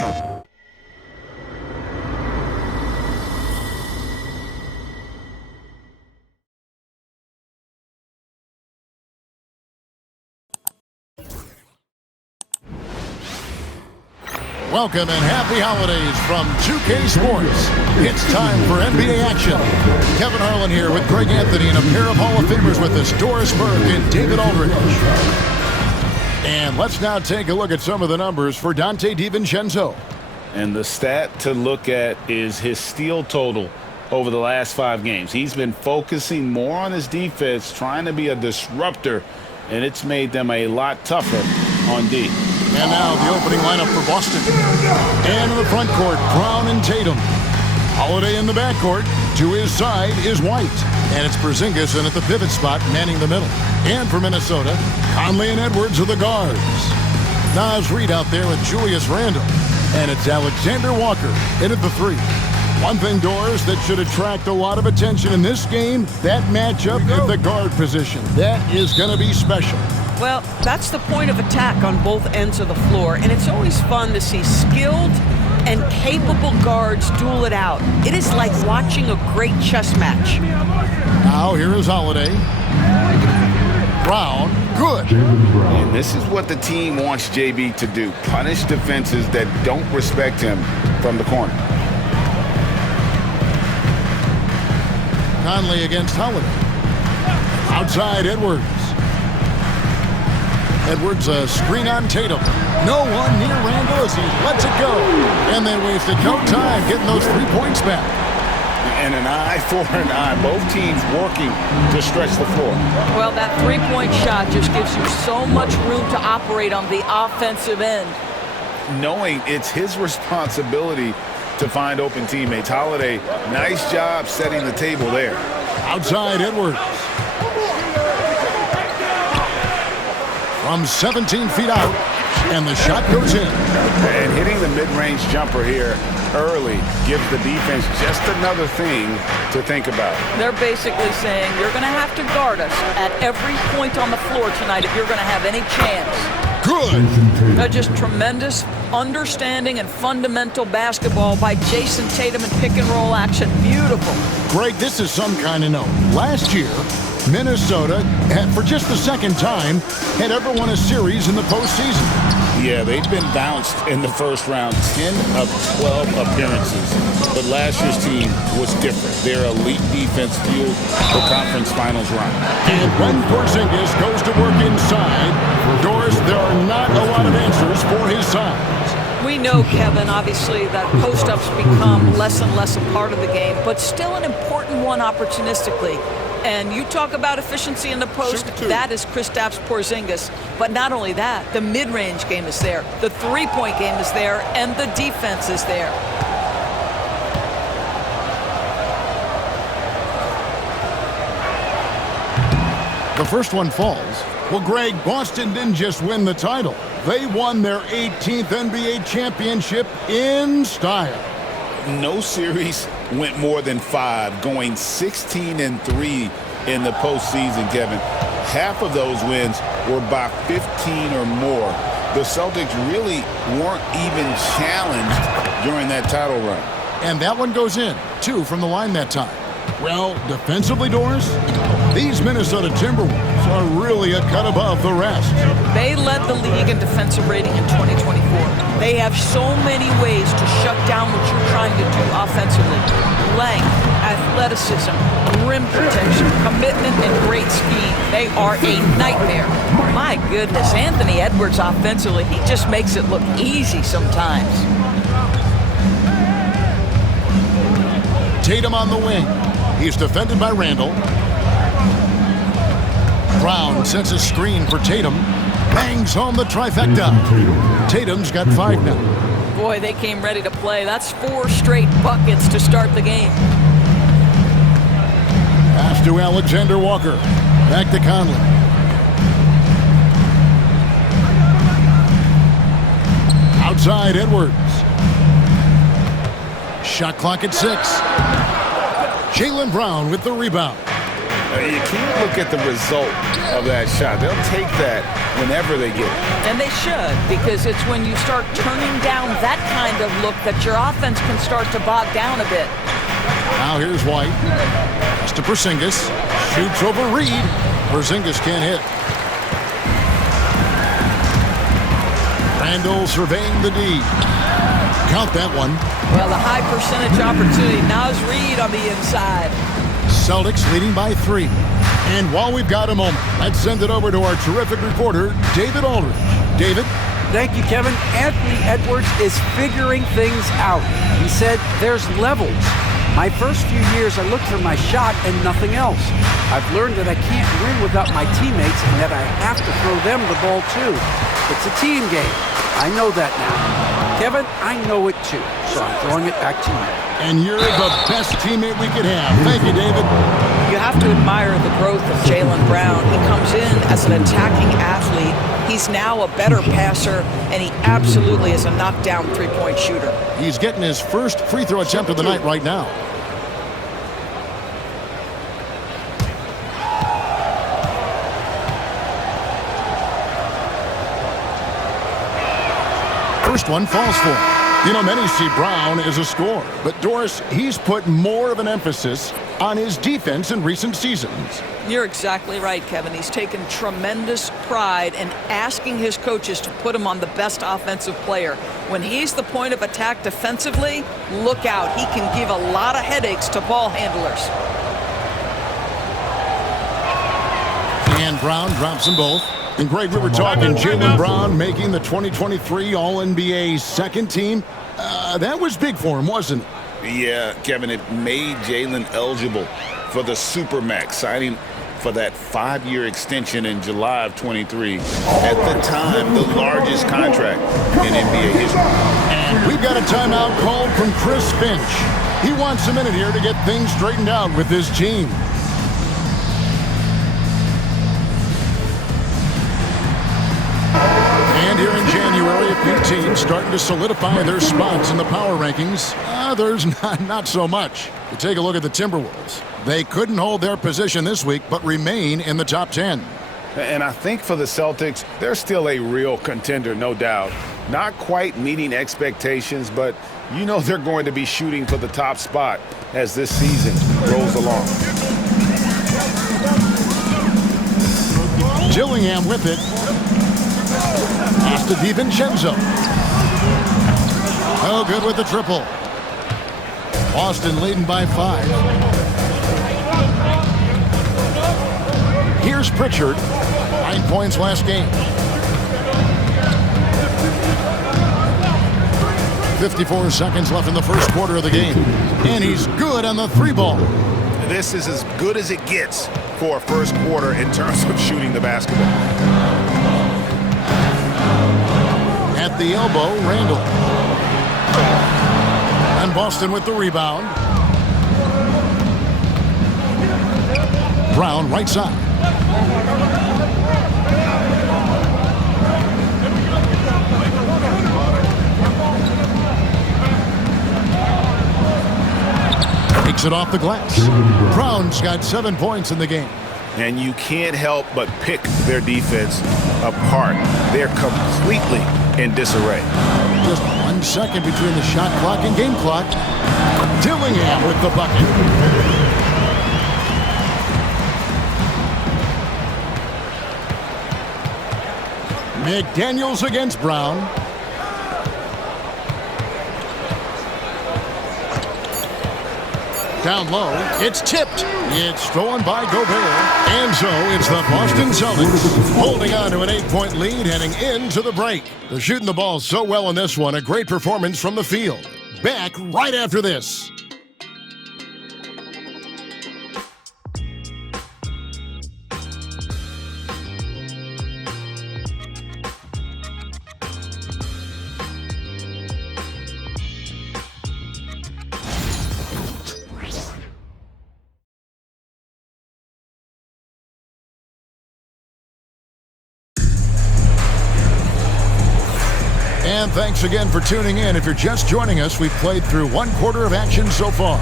Welcome and happy holidays from 2K Sports. It's time for NBA action. Kevin Harlan here with Greg Anthony and a pair of Hall of Famers with us, Doris Burke and David Aldridge. And let's now take a look at some of the numbers for Dante DiVincenzo. And the stat to look at is his steal total over the last 5 games. He's been focusing more on his defense, trying to be a disruptor, and it's made them a lot tougher on D. And now the opening lineup for Boston. And in the front court, Brown and Tatum. Holiday in the backcourt. To his side is White. And it's Porzingis in at the pivot spot, manning the middle. And for Minnesota, Conley and Edwards are the guards. Naz Reid out there with Julius Randle. And it's Alexander Walker in at the 3. One thing, Doris, that should attract a lot of attention in this game, that matchup at the guard position. That is going to be special. Well, that's the point of attack on both ends of the floor, and it's always fun to see skilled and capable guards duel it out. It is like watching a great chess match. Now here is Holiday. Brown, good. And this is what the team wants JB to do. Punish defenses that don't respect him from the corner. Conley against Holiday. Outside Edwards. Edwards, a screen on Tatum. No one near Randle as he lets it go. And they wasted no time getting those 3 points back. And an eye for an eye. Both teams working to stretch the floor. Well, that three-point shot just gives you so much room to operate on the offensive end. Knowing it's his responsibility to find open teammates. Holiday, nice job setting the table there. Outside Edwards. From 17 feet out, and the shot goes in. And hitting the mid-range jumper here early gives the defense just another thing to think about. They're basically saying you're going to have to guard us at every point on the floor tonight if you're going to have any chance. Good. They're just tremendous understanding and fundamental basketball by Jason Tatum and pick-and-roll action. Beautiful. Greg, this is some kind of note. Last year, Minnesota, for just the second time, had ever won a series in the postseason. Yeah, they've been bounced in the first round, 10 of 12 appearances. But last year's team was different. Their elite defense fueled the conference finals run. And when Porzingis goes to work inside, Doris, there are not a lot of answers for his size. We know, Kevin, obviously, that post-ups become less and less a part of the game, but still an important one opportunistically. And you talk about efficiency in the post, that is Kristaps Porzingis. But not only that, the mid-range game is there, the three-point game is there, and the defense is there. The first one falls. Well, Greg, Boston didn't just win the title. They won their 18th NBA championship in style. No series went more than 5, going 16-3 in the postseason, Kevin. Half of those wins were by 15 or more. The Celtics really weren't even challenged during that title run. And that one goes in, 2 from the line that time. Well, defensively, Doris, these Minnesota Timberwolves are really a cut above the rest. They led the league in defensive rating in 2024. They have so many ways to shut down what you're trying to do offensively. Length, athleticism, rim protection, commitment, and great scheme. They are a nightmare. My goodness, Anthony Edwards offensively, he just makes it look easy sometimes. Tatum on the wing. He's defended by Randle. Brown sets a screen for Tatum. Bangs home the trifecta. Tatum's got 5 now. Boy, they came ready to play. That's 4 straight buckets to start the game. Pass to Alexander Walker. Back to Conley. Outside Edwards. Shot clock at 6. Jaylen Brown with the rebound. You can't look at the result of that shot. They'll take that whenever they get it. And they should, because it's when you start turning down that kind of look that your offense can start to bog down a bit. Now here's White. Pass to Porzingis. Shoots over Reed. Porzingis can't hit. Randall surveying the D. Count that one. Well, the high percentage opportunity. Now is Reed on the inside. Celtics leading by 3. And while we've got a moment, let's send it over to our terrific reporter, David Aldridge. David? Thank you, Kevin. Anthony Edwards is figuring things out. He said there's levels. My first few years, I looked for my shot and nothing else. I've learned that I can't win without my teammates and that I have to throw them the ball too. It's a team game. I know that now. Kevin, I know it too, so I'm throwing it back to you. And you're the best teammate we could have. Thank you, David. You have to admire the growth of Jaylen Brown. He comes in as an attacking athlete. He's now a better passer, and he absolutely is a knockdown three-point shooter. He's getting his first free throw attempt of the night right now. First one falls for him. You know, many see Brown as a scorer, but Doris, he's put more of an emphasis on his defense in recent seasons. You're exactly right, Kevin. He's taken tremendous pride in asking his coaches to put him on the best offensive player. When he's the point of attack defensively, look out. He can give a lot of headaches to ball handlers. And Brown drops them both. And Greg, we were talking Jaylen Brown making the 2023 All-NBA second team. That was big for him, wasn't it? Yeah, Kevin, it made Jaylen eligible for the Supermax, signing for that 5-year extension in July of 23. At the time, the largest contract in NBA history. And we've got a timeout called from Chris Finch. He wants a minute here to get things straightened out with his team. And here in January, a few teams starting to solidify their spots in the power rankings. Others, not so much. You take a look at the Timberwolves. They couldn't hold their position this week, but remain in the top 10. And I think for the Celtics, they're still a real contender, no doubt. Not quite meeting expectations, but you know they're going to be shooting for the top spot as this season rolls along. Gillingham with it. Pass to DiVincenzo. Oh, good with the triple. Boston leading by 5. Here's Pritchard. 9 points last game. 54 seconds left in the first quarter of the game. And he's good on the 3-ball. This is as good as it gets for a first quarter in terms of shooting the basketball. At the elbow, Randall. And Boston with the rebound. Brown, right side. Takes it off the glass. Brown's got 7 points in the game. And you can't help but pick their defense apart. They're completely in disarray. Just 1 second between the shot clock and game clock. Dillingham with the bucket. McDaniels against Brown. Down low, it's tipped. It's stolen by Gobert. And so it's the Boston Celtics holding on to an 8-point lead heading into the break. They're shooting the ball so well in this one. A great performance from the field. Back right after this. And thanks again for tuning in. If you're just joining us, we've played through 1/4 of action so far.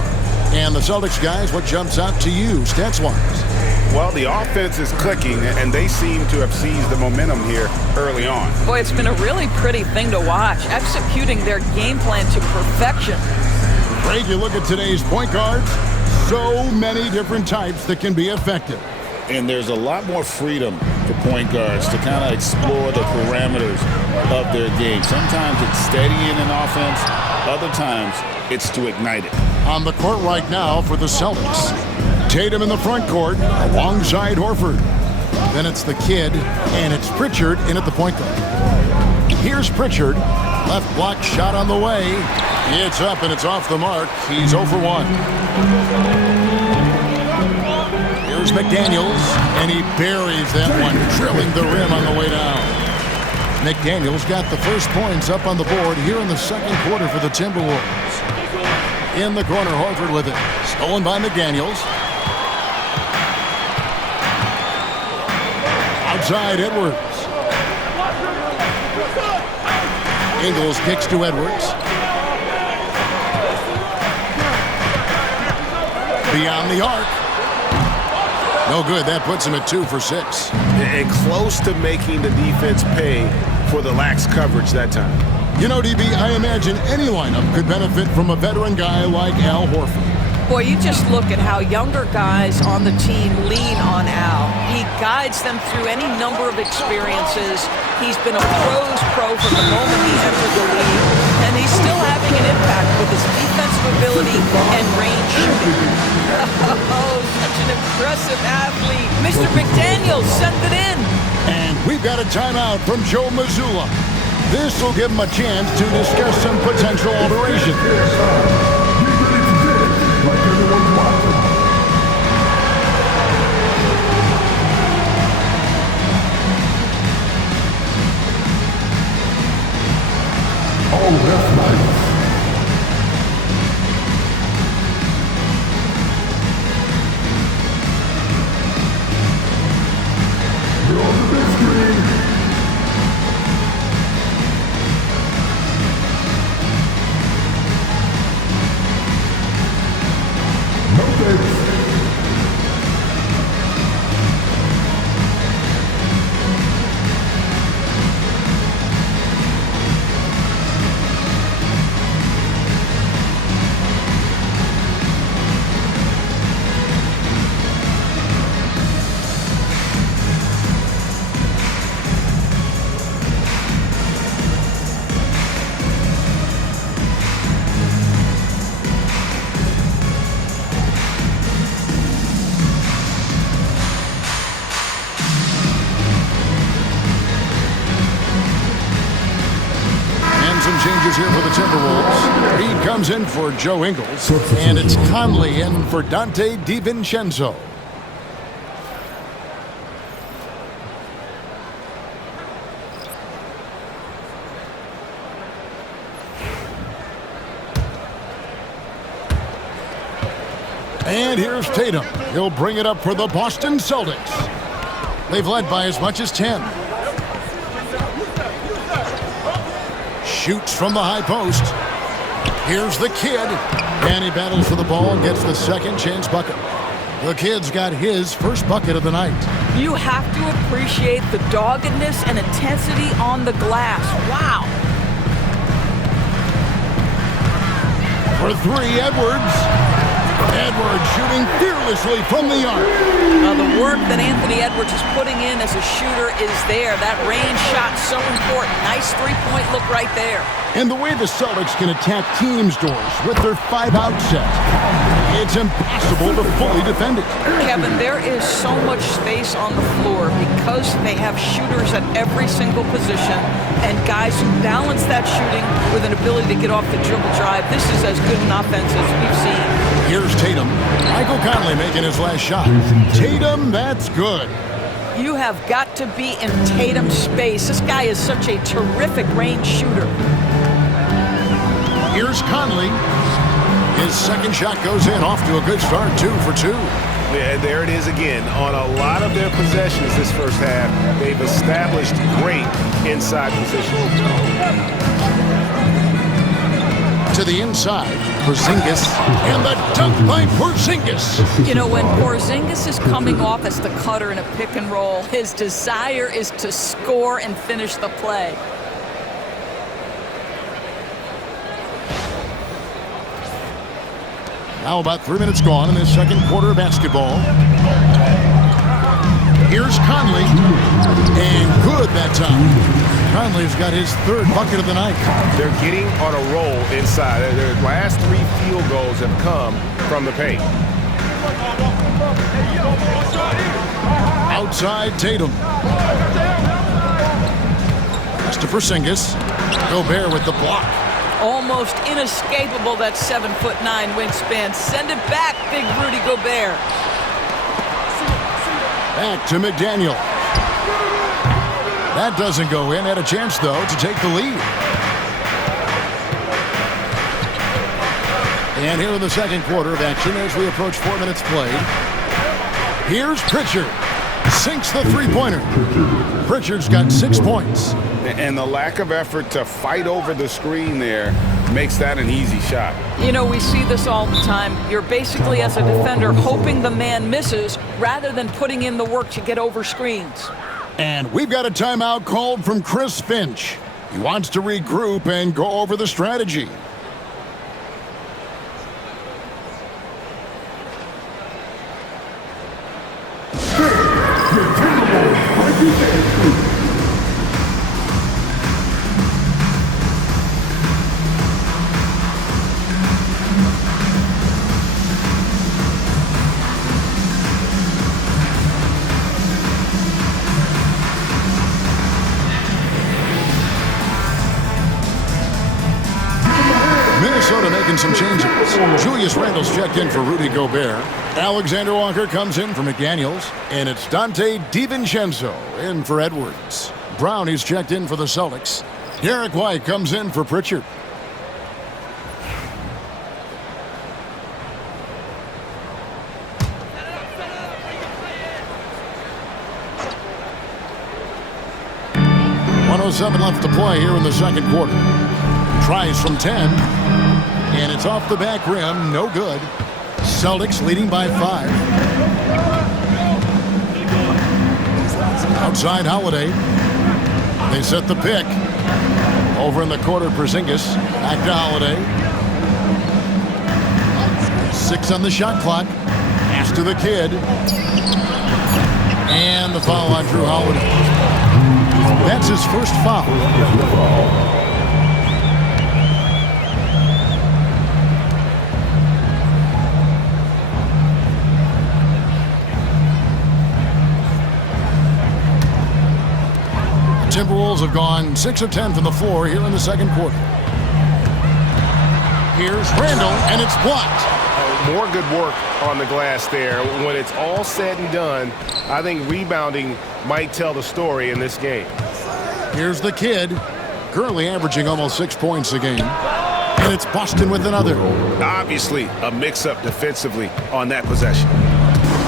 And the Celtics guys, what jumps out to you stats-wise? Well, the offense is clicking, and they seem to have seized the momentum here early on. Boy, it's been a really pretty thing to watch, executing their game plan to perfection. Great, you look at today's point guards, so many different types that can be effective. And there's a lot more freedom for point guards to kind of explore the parameters of their game. Sometimes it's steadying an offense. Other times it's to ignite it. On the court right now for the Celtics, Tatum in the front court alongside Horford. Then it's the kid, and it's Pritchard in at the point guard. Here's Pritchard. Left block shot on the way. It's up, and it's off the mark. He's 0 for 1. Here's McDaniels, and he buries that one, drilling the rim on the way down. McDaniels got the first points up on the board here in the second quarter for the Timberwolves. In the corner, Horford with it. Stolen by McDaniels. Outside, Edwards. Ingles kicks to Edwards. Beyond the arc. No good. That puts him at 2 for 6. And close to making the defense pay for the lax coverage that time. You know, DB, I imagine any lineup could benefit from a veteran guy like Al Horford. Boy, you just look at how younger guys on the team lean on Al. He guides them through any number of experiences. He's been a pro's pro from the moment he entered the league, and he's still having an impact with his defensive ability and range shooting. Oh, such an impressive athlete. Mr. McDaniels sent it in. And we've got a timeout from Joe Mazzulla. This will give him a chance to discuss some potential alterations. Oh, that's nice. You're on the big screen. No thanks. Some changes here for the Timberwolves. Reed comes in for Joe Ingles, and it's Conley in for Dante DiVincenzo. And here's Tatum. He'll bring it up for the Boston Celtics. They've led by as much as 10. Shoots from the high post. Here's the kid. And he battles for the ball and gets the second chance bucket. The kid's got his first bucket of the night. You have to appreciate the doggedness and intensity on the glass. Wow. For 3, Edwards. Edwards shooting fearlessly from the arc. The work that Anthony Edwards is putting in as a shooter is there. That range shot so important. Nice three-point look right there. And the way the Celtics can attack teams' doors with their 5-out set, it's impossible to fully defend it. Kevin, there is so much space on the floor because they have shooters at every single position and guys who balance that shooting with an ability to get off the dribble drive. This is as good an offense as we've seen. Here's Tatum. Michael Conley making his last shot. Tatum, that's good. You have got to be in Tatum's space. This guy is such a terrific range shooter. Here's Conley. His second shot goes in, off to a good start, 2 for 2. Yeah, there it is again. On a lot of their possessions this first half, they've established great inside position. To the inside. Porzingis, and the dunk by Porzingis. You know, when Porzingis is coming off as the cutter in a pick and roll, his desire is to score and finish the play. Now about 3 minutes gone in this second quarter of basketball. Here's Conley, and good that time. Conley's got his third bucket of the night. They're getting on a roll inside. Their last 3 field goals have come from the paint. Outside Tatum. That's to Porzingis. Gobert with the block. Almost inescapable, that 7'9" wingspan. Send it back, big Rudy Gobert. Back to McDaniel. That doesn't go in. Had a chance, though, to take the lead. And here in the second quarter of action as we approach 4 minutes played. Here's Pritchard. Sinks the three-pointer. Pritchard's got 6 points. And the lack of effort to fight over the screen there makes that an easy shot. You know, we see this all the time. You're basically, as a defender, hoping the man misses rather than putting in the work to get over screens. And we've got a timeout called from Chris Finch. He wants to regroup and go over the strategy. Minnesota making some changes. Julius Randle's checked in for Rudy Gobert. Alexander Walker comes in for McDaniels. And it's Dante DiVincenzo in for Edwards. Brownie's checked in for the Celtics. Derek White comes in for Pritchard. .107 left to play here in the second quarter. Tries from 10, and it's off the back rim, no good. Celtics leading by 5. Outside Holiday. They set the pick. Over in the corner, Porzingis. Back to Holiday. 6 on the shot clock. Pass to the kid. And the foul on Drew Holiday. That's his first foul. Timberwolves have gone 6 of 10 from the floor here in the second quarter. Here's Randle, and it's blocked. More good work on the glass there. When it's all said and done, I think rebounding might tell the story in this game. Here's the kid, currently averaging almost 6 points a game. And it's Boston with another. Obviously, a mix-up defensively on that possession.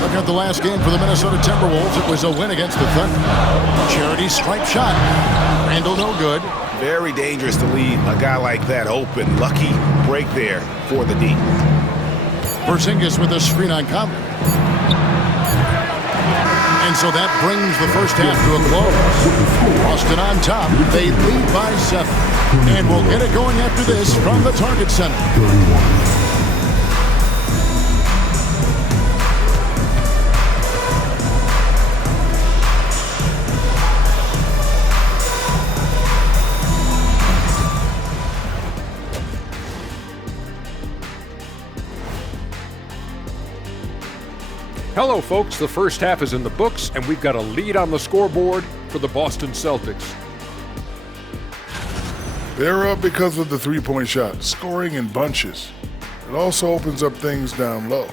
Look at the last game for the Minnesota Timberwolves. It was a win against the Thunder. Charity stripe shot. Randle no good. Very dangerous to leave a guy like that open. Lucky break there for the D. Porzingis with a screen on Conley. And so that brings the first half to a close. Boston on top. They lead by 7. And we'll get it going after this from the Target Center. Hello, folks. The first half is in the books, and we've got a lead on the scoreboard for the Boston Celtics. They're up because of the three-point shot, scoring in bunches. It also opens up things down low.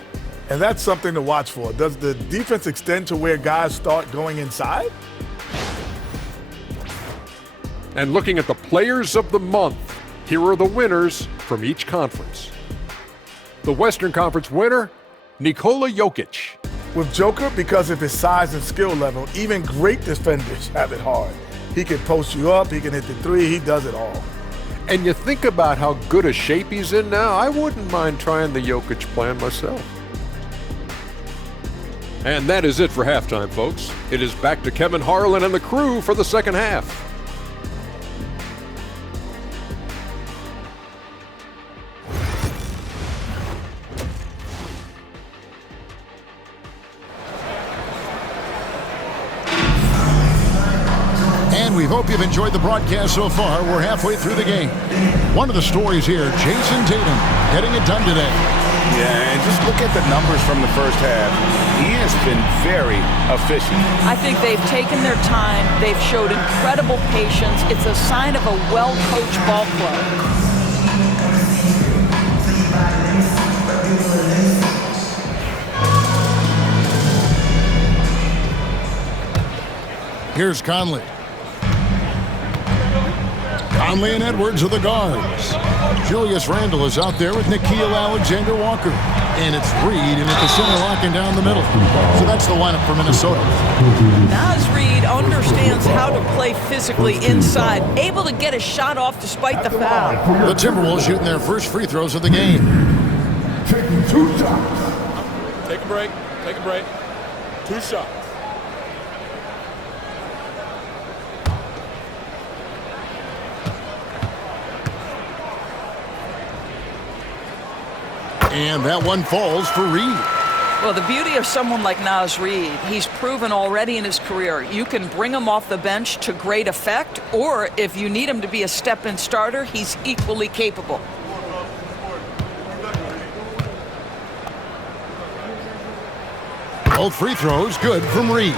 And that's something to watch for. Does the defense extend to where guys start going inside? And looking at the players of the month, here are the winners from each conference. The Western Conference winner, Nikola Jokic. With Joker, because of his size and skill level, even great defenders have it hard. He can post you up, he can hit the three, he does it all. And you think about how good a shape he's in now, I wouldn't mind trying the Jokic plan myself. And that is it for halftime, folks. It is back to Kevin Harlan and the crew for the second half. We hope you've enjoyed the broadcast so far. We're halfway through the game. One of the stories here, Jason Tatum getting it done today. Yeah, and just look at the numbers from the first half. He has been very efficient. I think they've taken their time. They've showed incredible patience. It's a sign of a well-coached ball club. Here's Conley. Conley and Edwards are the guards. Julius Randle is out there with Nickeil Alexander-Walker. And it's Reed in at the center, locking down the middle. So that's the lineup for Minnesota. Naz Reid understands how to play physically inside, able to get a shot off despite the foul. The Timberwolves shooting their first free throws of the game. Taking 2 shots. Take a break. Take a break. 2 shots. And that one falls for Reed. Well, the beauty of someone like Naz Reid, he's proven already in his career, you can bring him off the bench to great effect, or if you need him to be a step-in starter, he's equally capable. Both free throws good from Reed.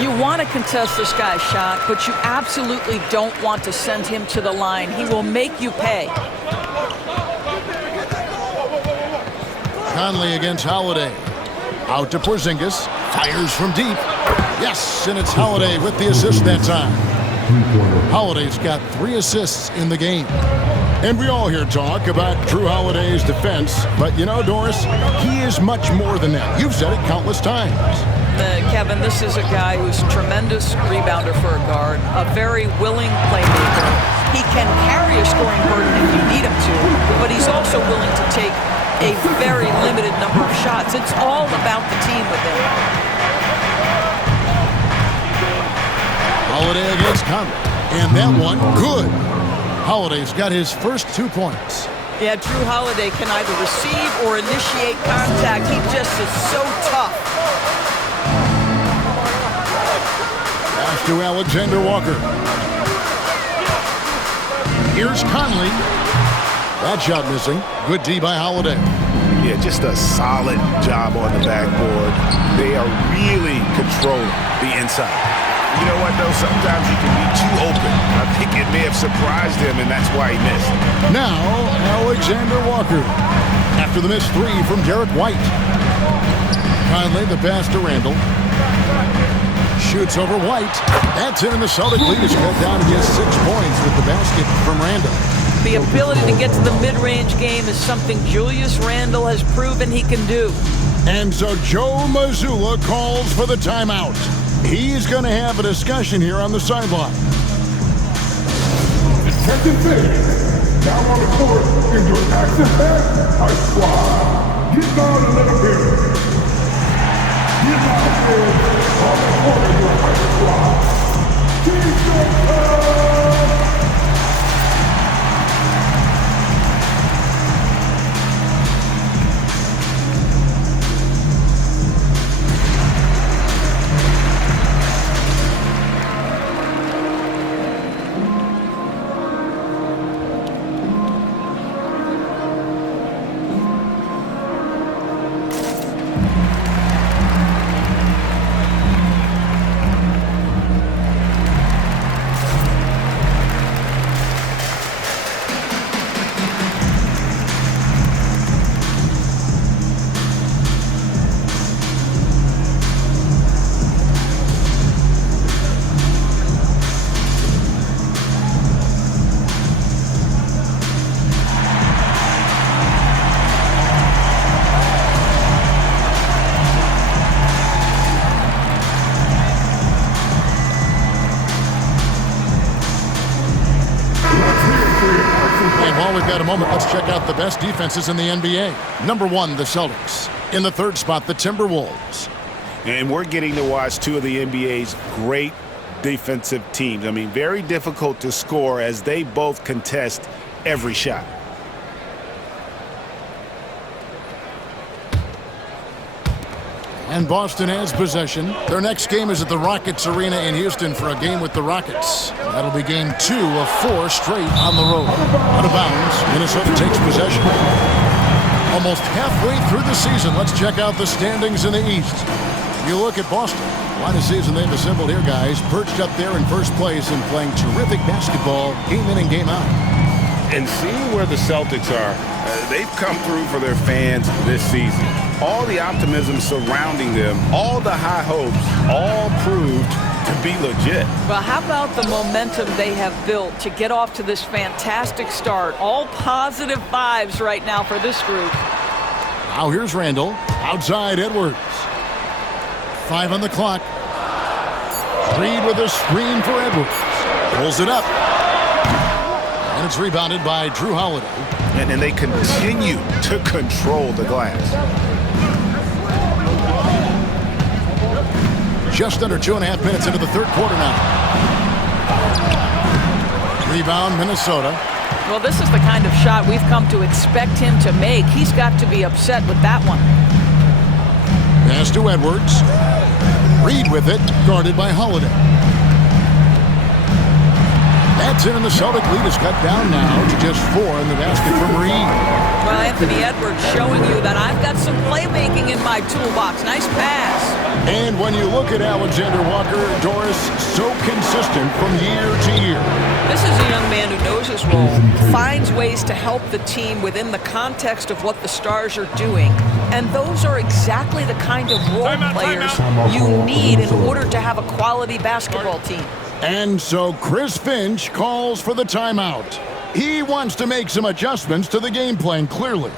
You want to contest this guy's shot, but you absolutely don't want to send him to the line. He will make you pay. Conley against Holiday. Out to Porzingis. Fires from deep. Yes, and it's Holiday with the assist that time. Holiday's got 3 assists in the game. And we all hear talk about Drew Holiday's defense, but you know, Doris, he is much more than that. You've said it countless times. Kevin, this is a guy who's a tremendous rebounder for a guard, a very willing playmaker. He can carry a scoring burden if you need him to, but he's also willing to take a very limited number of shots. It's all about the team with him. Holiday against Conley. And that one, good. Holiday's got his first 2 points. Yeah, Drew Holiday can either receive or initiate contact. He just is so tough. Pass to Alexander-Walker. Here's Conley. That shot missing. Good D by Holiday. Yeah, just a solid job on the backboard. They are really controlling the inside. You know what, though? Sometimes you can be too open. I think it may have surprised him, and that's why he missed. Now, Alexander-Walker. After the missed 3 from Derek White. Conley, the pass to Randle. Shoots over White. That's in, and the Celtic lead is cut down to just 6 points with the basket from Randle. The ability to get to the mid-range game is something Julius Randle has proven he can do. And so Joe Mazzulla calls for the timeout. He's going to have a discussion here on the sideline. Second thing, down on the court in your action-packed high squad. Get down a little bit. Get downstairs on the court in your high squad. Keep your moment, let's check out the best defenses in the NBA. Number 1, the Celtics. In the 3rd spot, the Timberwolves. And we're getting to watch two of the NBA's great defensive teams. I mean, very difficult to score as they both contest every shot. And Boston has possession. Their next game is at the Rockets Arena in Houston for a game with the Rockets. That'll be game 2 of 4 straight on the road. Out of bounds, Minnesota takes possession. Almost halfway through the season, let's check out the standings in the East. You look at Boston. What a season they've assembled here, guys. Perched up there in first place and playing terrific basketball game in and game out. And seeing where the Celtics are, they've come through for their fans this season. All the optimism surrounding them, all the high hopes, all proved to be legit. Well, how about the momentum they have built to get off to this fantastic start? All positive vibes right now for this group. Now here's Randall. Outside Edwards. 5 on the clock. Reed with a screen for Edwards. Pulls it up. And it's rebounded by Drew Holiday. And they continue to control the glass. Just under 2.5 minutes into the 3rd quarter now. Rebound, Minnesota. Well, this is the kind of shot we've come to expect him to make. He's got to be upset with that one. Pass to Edwards. Reed with it, guarded by Holiday. That's in, and the Celtic lead is cut down now to just 4 in the basket from Reed. Well, Anthony Edwards showing you that I've got some playmaking in my toolbox. Nice pass. And when you look at Alexander Walker, Doris, so consistent from year to year. This is a young man who knows his role, finds ways to help the team within the context of what the Stars are doing. And those are exactly the kind of role players you need in order to have a quality basketball team. And so Chris Finch calls for the timeout. He wants to make some adjustments to the game plan, clearly.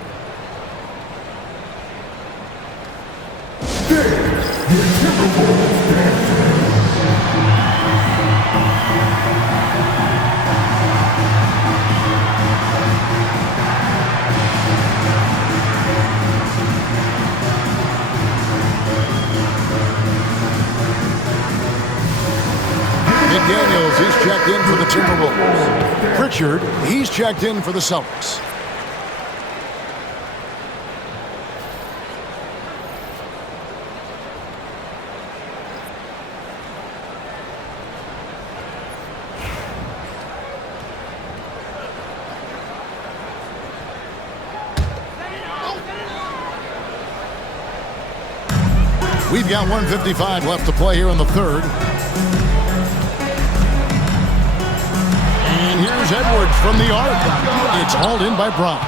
McDaniels, he's checked in for the Timberwolves. Pritchard, he's checked in for the Celtics. We've got 1:55 left to play here in the 3rd. And here's Edwards from the arc. It's hauled in by Brown.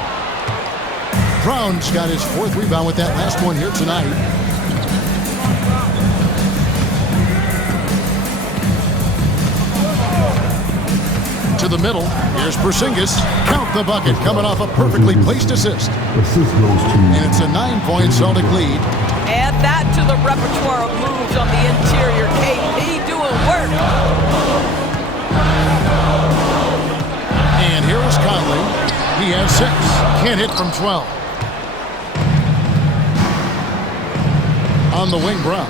Brown's got his 4th rebound with that last one here tonight. To the middle. Here's Porzingis. Count the bucket, coming off a perfectly placed assist. And it's a 9-point Celtic lead. Add that to the repertoire of moves on the interior. KP doing work. And here is Conley. He has 6. Can't hit from 12. On the wing, Brown.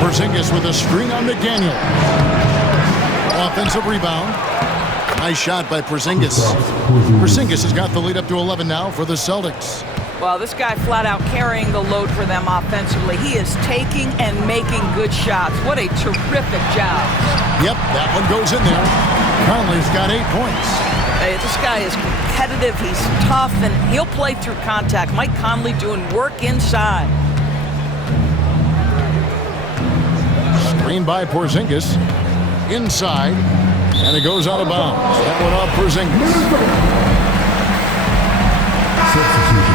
Porzingis with a screen on McDaniel. Offensive rebound. Nice shot by Porzingis. Porzingis has got the lead up to 11 now for the Celtics. Well, this guy flat out carrying the load for them offensively. He is taking and making good shots. What a terrific job. Yep, that one goes in there. Conley's got 8 points. Hey, this guy is competitive. He's tough, and he'll play through contact. Mike Conley doing work inside. Screen by Porzingis. Inside. And it goes out of bounds. That one off Porzingis. Substitution.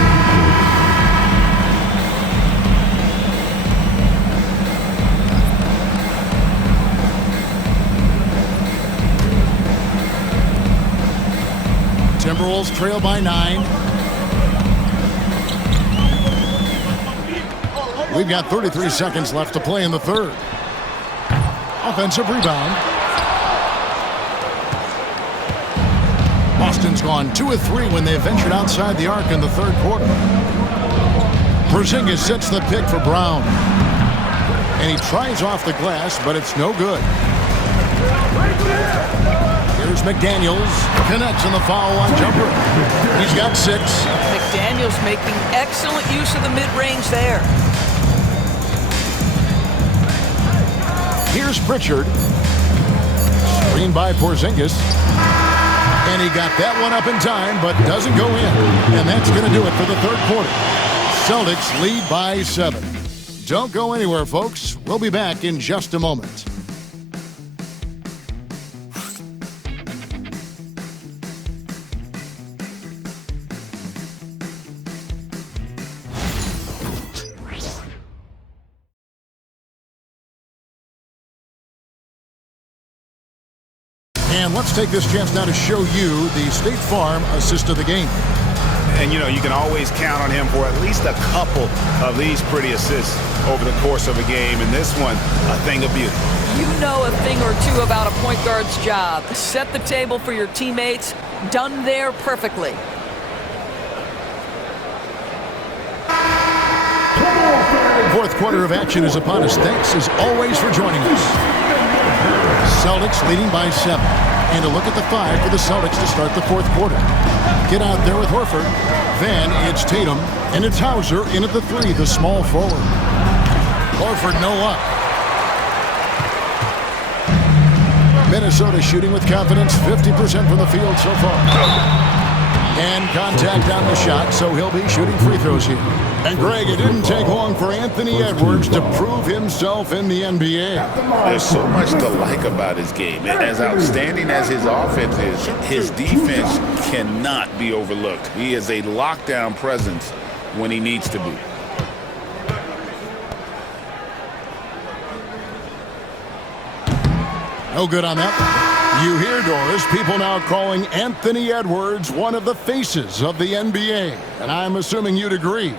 Timberwolves trail by 9. We've got 33 seconds left to play in the 3rd. Offensive rebound. Boston's gone 2 of 3 when they ventured outside the arc in the third quarter. Porzingis sets the pick for Brown. And he tries off the glass, but it's no good. Here's McDaniels. Connects on the foul line jumper. He's got 6. McDaniels making excellent use of the mid-range there. Here's Pritchard. Screened by Porzingis. And he got that one up in time, but doesn't go in. And that's going to do it for the third quarter. Celtics lead by 7. Don't go anywhere, folks. We'll be back in just a moment. And let's take this chance now to show you the State Farm assist of the game. And, you know, you can always count on him for at least a couple of these pretty assists over the course of a game. And this one, a thing of beauty. You know a thing or two about a point guard's job. Set the table for your teammates. Done there perfectly. Fourth quarter of action is upon us. Thanks, as always, for joining us. Celtics leading by 7. And a look at the 5 for the Celtics to start the fourth quarter. Get out there with Horford. Then it's Tatum. And it's Hauser in at the 3, the small forward. Horford, no luck. Minnesota shooting with confidence, 50% from the field so far. And contact on the shot, so he'll be shooting free throws here. And Greg, it didn't take long for Anthony Edwards to prove himself in the NBA. There's so much to like about his game. As outstanding as his offense is, his defense cannot be overlooked. He is a lockdown presence when he needs to be. No good on that. You hear, Doris, people now calling Anthony Edwards one of the faces of the NBA. And I'm assuming you'd agree.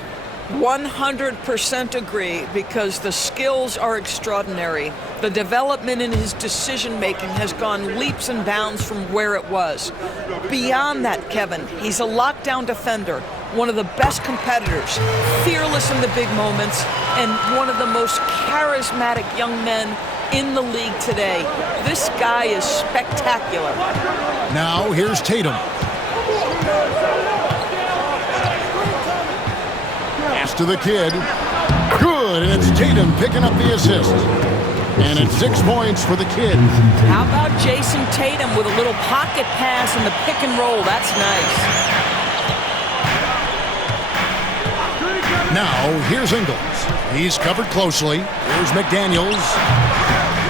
100% agree, because the skills are extraordinary. The development in his decision-making has gone leaps and bounds from where it was. Beyond that, Kevin, he's a lockdown defender, one of the best competitors, fearless in the big moments, and one of the most charismatic young men in the league today. This guy is spectacular. Now here's Tatum. Pass to the kid. Good, and it's Tatum picking up the assist. And it's 6 points for the kid. How about Jason Tatum with a little pocket pass in the pick and roll? That's nice. Now here's Ingles. He's covered closely. Here's McDaniels.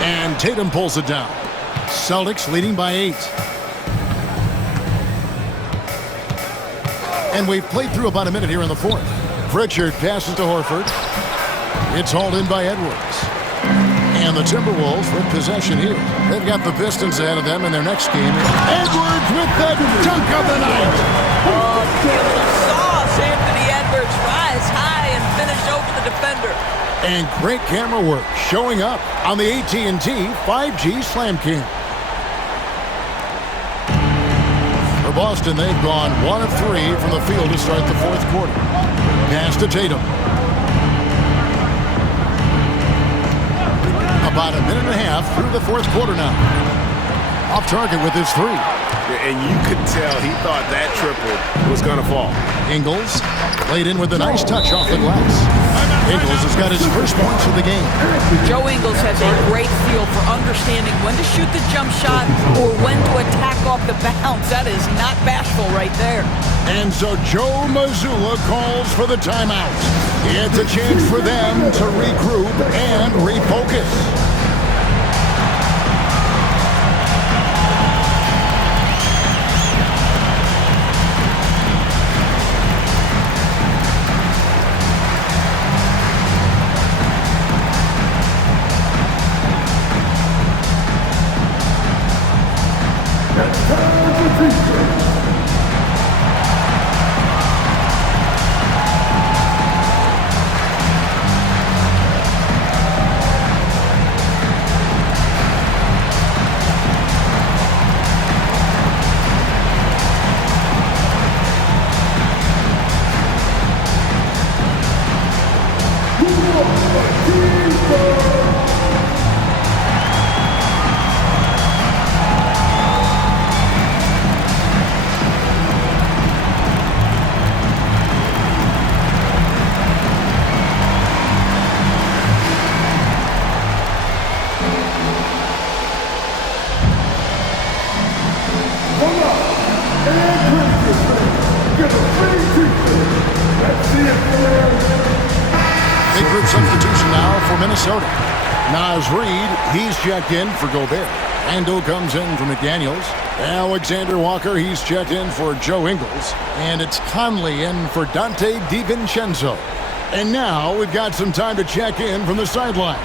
And Tatum pulls it down. Celtics leading by 8. And we've played through about a minute here in the fourth. Pritchard passes to Horford. It's hauled in by Edwards. And the Timberwolves with possession here. They've got the Pistons ahead of them in their next game. Edwards with the dunk of the night. Oh, sauce. Anthony Edwards rise high and finish over the defender. And great camera work showing up on the AT&T 5G Slam King. For Boston, they've gone 1 of 3 from the field to start the fourth quarter. Pass to Tatum. About a minute and a half through the fourth quarter now. Off target with his 3. And you could tell he thought that triple was going to fall. Ingles laid in with a nice touch off the glass. Ingles has got his first points of the game. Joe Ingles has a great feel for understanding when to shoot the jump shot or when to attack off the bounce. That is not bashful right there. And so Joe Mazzulla calls for the timeout. It's a chance for them to regroup and refocus. Big group substitution now for Minnesota. Naz Reid, he's checked in for Gobert. Randall comes in for McDaniels. Alexander Walker, he's checked in for Joe Ingles. And it's Conley in for Dante DiVincenzo. And now we've got some time to check in from the sidelines.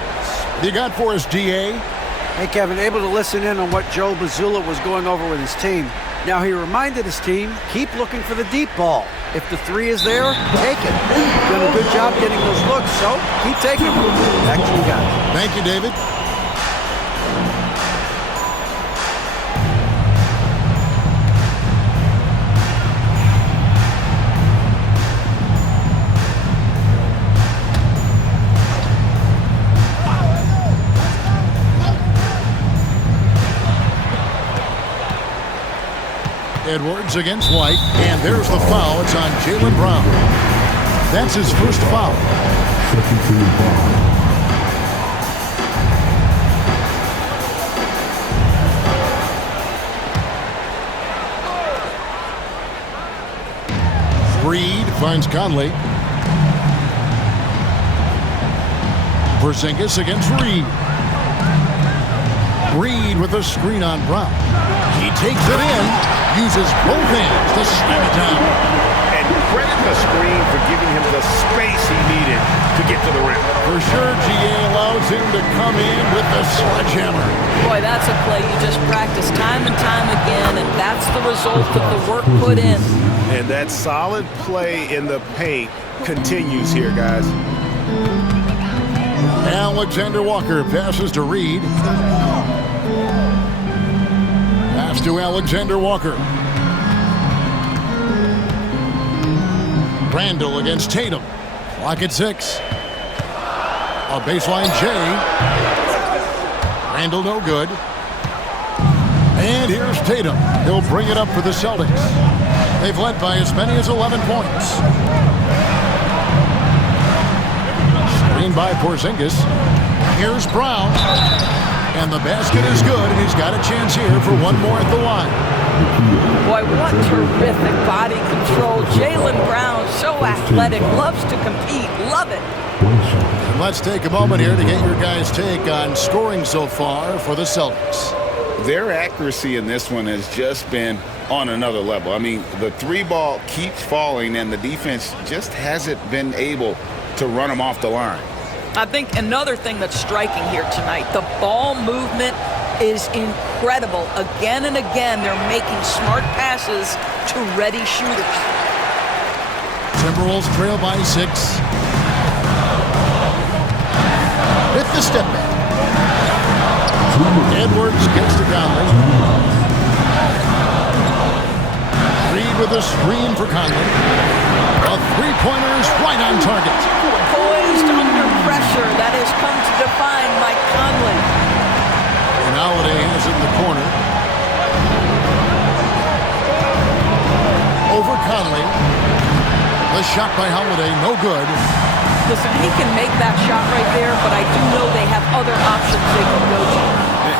What you got for us, DA? Hey, Kevin, able to listen in on what Joe Mazzulla was going over with his team. Now, he reminded his team, keep looking for the deep ball. If the three is there, take it. You've done a good job getting those looks, so keep taking them. Back to you guys. Thank you, David. Edwards against White, and there's the foul. It's on Jaylen Brown. That's his first foul. Second team foul. Reid finds Conley. Porzingis against Reid. Reid with a screen on Brown. He takes it in, uses both hands to slam it down. And credit the screen for giving him the space he needed to get to the rim. For sure, GA allows him to come in with the sledgehammer. Boy, that's a play you just practice time and time again, and that's the result of the work put in. And that solid play in the paint continues here, guys. Alexander Walker passes to Reid. Pass to Alexander Walker. Randall against Tatum. Clock at 6. A baseline J. Randall no good. And here's Tatum. He'll bring it up for the Celtics. They've led by as many as 11 points. Screen by Porzingis. Here's Brown. And the basket is good, and he's got a chance here for one more at the line. Boy, what terrific body control. Jaylen Brown, so athletic, loves to compete, love it. And let's take a moment here to get your guys' take on scoring so far for the Celtics. Their accuracy in this one has just been on another level. I mean, the three ball keeps falling, and the defense just hasn't been able to run them off the line. I think another thing that's striking here tonight, the ball movement is incredible. Again and again, they're making smart passes to ready shooters. Timberwolves trail by 6. Hit the step back. Edwards gets to Conley. Reid with a screen for Conley. A three-pointer is right on target. Poised under pressure, that has come to define Mike Conley. And Holiday has it in the corner. Over Conley. The shot by Holiday, no good. Listen, he can make that shot right there, but I do know they have other options they can go to.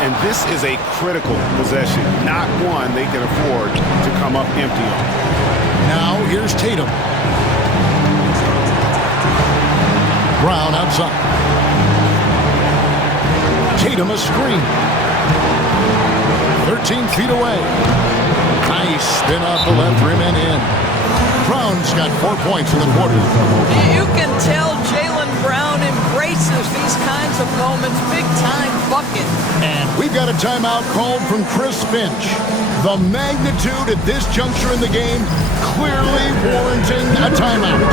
And this is a critical possession, not one they can afford to come up empty on. Now here's Tatum. Brown outside. Tatum a screen. 13 feet away. Nice spin off the left rim and in. Brown's got 4 points in the quarter. You can tell Jaylen Brown embraces these kinds of moments. Big time bucket. And we've got a timeout called from Chris Finch. The magnitude at this juncture in the game clearly warranting a timeout.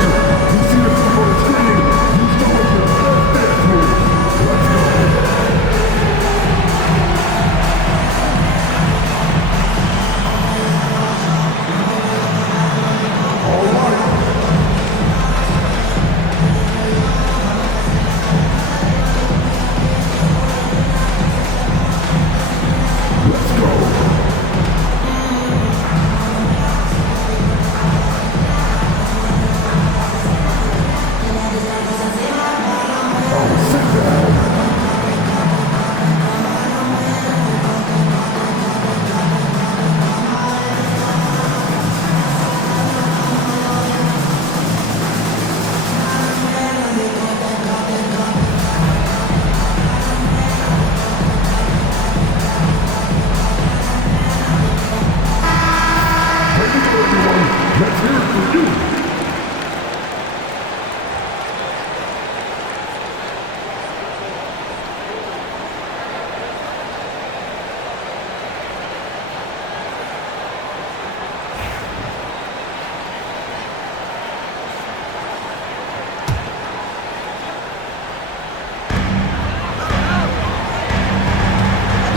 Let's hear it for you.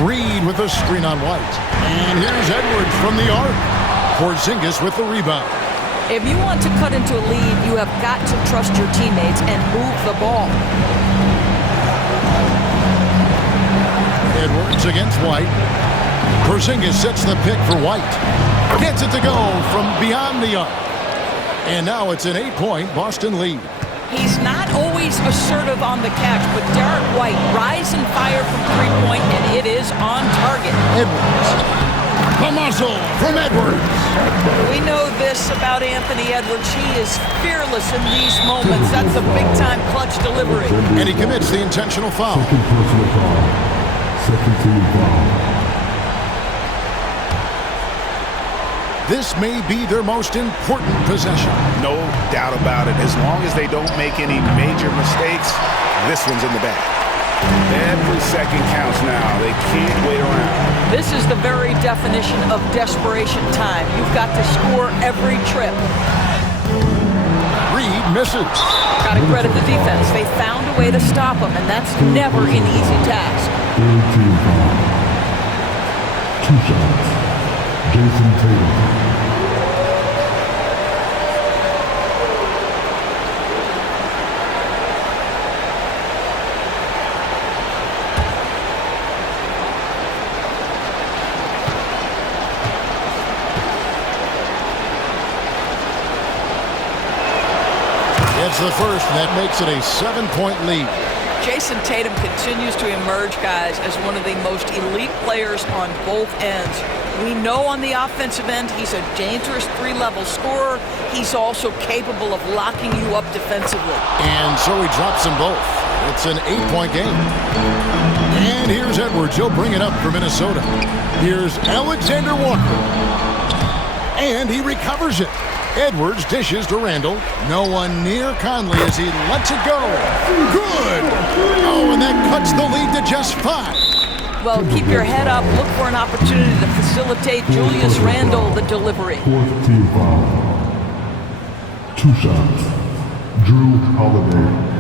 Reed with a screen on White. And here's Edwards from the arc. Porzingis with the rebound. If you want to cut into a lead, you have got to trust your teammates and move the ball. Edwards against White. Porzingis sets the pick for White. Gets it to go from beyond the arc. And now it's an 8-point Boston lead. He's not always assertive on the catch, but Derek White rise and fire from three-point, and it is on target. Edwards. The muzzle from Edwards. We know this about Anthony Edwards. He is fearless in these moments. That's a big-time clutch delivery. And he commits the intentional foul. Second personal foul. Second team foul. This may be their most important possession. No doubt about it. As long as they don't make any major mistakes, this one's in the bag. Every second counts now. They can't wait around. This is the very definition of desperation time. You've got to score every trip. Reed misses. Got to credit the defense. They found a way to stop him, and that's never an easy task. Third team foul. 2 shots. Jason Tatum. It's the first, and that makes it a 7-point lead. Jason Tatum continues to emerge, guys, as one of the most elite players on both ends. We know on the offensive end, he's a dangerous three-level scorer. He's also capable of locking you up defensively. And so he drops them both. It's an 8-point game. And here's Edwards. He'll bring it up for Minnesota. Here's Alexander Walker. And he recovers it. Edwards dishes to Randall. No one near Conley as he lets it go. Good! Oh, and that cuts the lead to just 5. Well, keep your head up. Look for an opportunity to facilitate Julius Randle the delivery. Fourth team foul. 2 shots. Drew Holiday.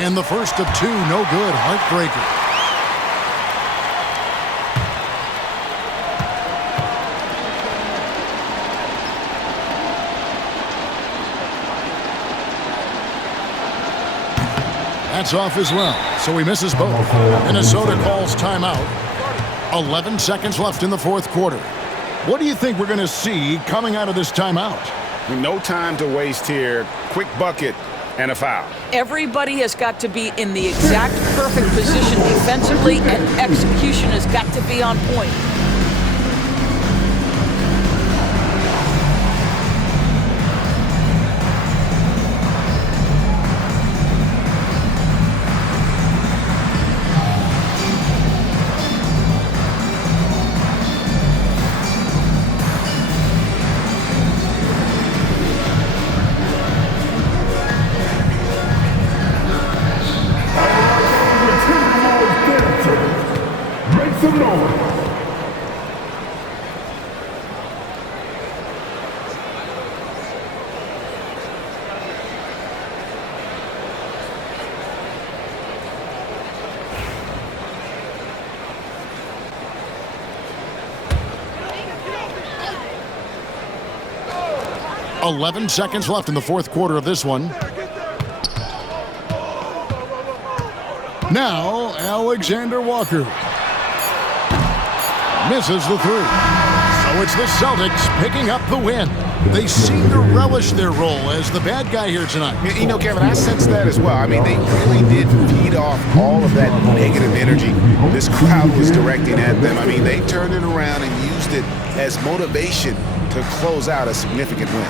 And the first of 2, no good. Heartbreaker. That's off as well, so he misses both. Minnesota calls timeout. 11 seconds left in the fourth quarter. What do you think we're going to see coming out of this timeout? No time to waste here. Quick bucket and a foul. Everybody has got to be in the exact perfect position defensively, and execution has got to be on point. Make some noise. $11 seconds left in the fourth quarter of this one. Now, Alexander Walker. Misses the 3. So it's the Celtics picking up the win. They seem to relish their role as the bad guy here tonight. You know, Kevin, I sense that as well. I mean, they really did feed off all of that negative energy this crowd was directing at them. I mean, they turned it around and used used it as motivation to close out a significant win.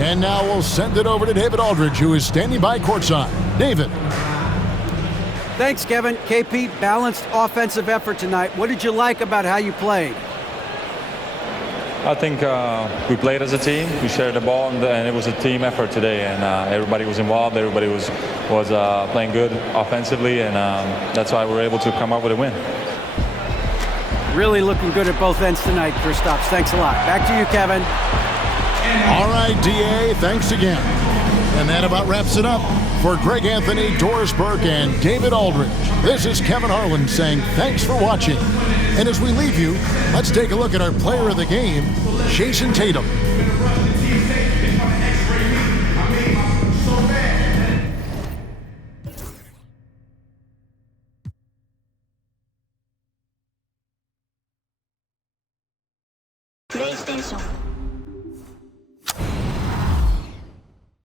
And now we'll send it over to David Aldridge, who is standing by courtside. David. Thanks, Kevin. KP, balanced offensive effort tonight. What did you like about how you played? I think we played as a team. We shared the ball, and it was a team effort today. And everybody was involved. Everybody was playing good offensively, and that's why we were able to come up with a win. Really looking good at both ends tonight, Kristaps. Thanks a lot. Back to you, Kevin. All right, D.A., thanks again. And that about wraps it up. For Greg Anthony, Doris Burke, and David Aldridge, this is Kevin Harlan saying thanks for watching. And as we leave you, let's take a look at our player of the game, Jason Tatum. PlayStation